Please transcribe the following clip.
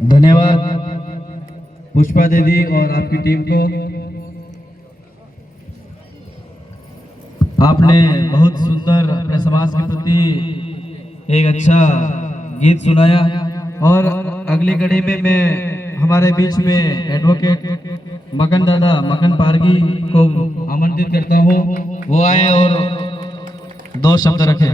धन्यवाद पुष्पा दीदी और आपकी टीम को। आपने बहुत सुंदर अपने समाज के प्रति एक अच्छा गीत सुनाया। और अगली कड़ी में मैं हमारे बीच में एडवोकेट मकन दादा मकन पारगी को आमंत्रित करता हूँ, वो आए और दो शब्द रखें।